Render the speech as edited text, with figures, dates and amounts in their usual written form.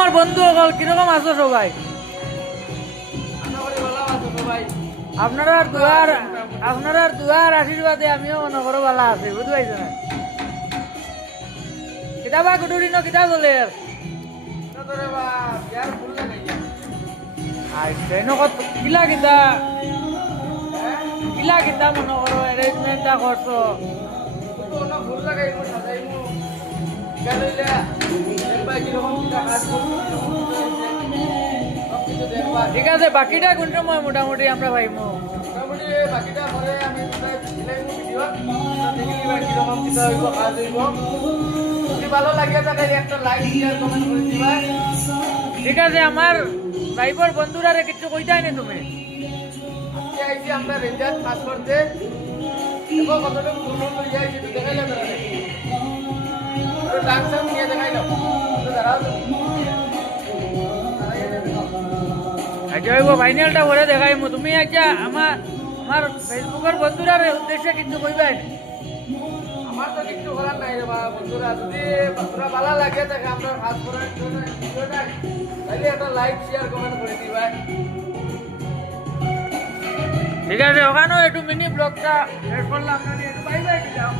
আমার বন্ধু সকল কিরকম আছো সবাই? আপনার দুয়ার আশীর্বাদে আমিও মনে করো ভালো আছি, বুঝতে পারছো না? কিতাবা কুটুরি ন কিতা চলে কিলা কিতা কিলা কিতা মনে করো অ্যারেঞ্জমেন্টটা করছো? ঠিক আছে, বাকিটা কোন সময় মোটামুটি আমরা পাইমু? ভালো লাগে তাকে একটা লাইক শেয়ার কমেন্ট করে দিবা। ঠিক আছে, আমার ড্রাইভার বন্ধুরা কিছু কইতাই নি তুমি? আজকে আইছি আমরা রেঞ্জার পাস করতে, দেখো কতটুকু ভ্রমণ করে যাই সেটা দেখাইলাম ডান্স নিয়ে দেখাইলাম দাঁড়াও আচ্ছা ফাইনালটা করে দেখাইমু। তুমি আচ্ছা আমার ফেসবুকের বন্ধুরার উদ্দেশ্যে কিন্তু কইবাই? আমার তো কিছু করার নাই রে বাবা। বন্ধুরা যদি বন্ধুরা ভালো লাগে তাকে আমরা কাজ করার জন্য ভিডিওটা তাহলে একটা লাইক শেয়ার কমেন্ট করে দিবা। ঠিক আছে, ওখানেও একটু মিনি ব্লগটা শেষ করলাম, একটু বাই বাই দিলাম।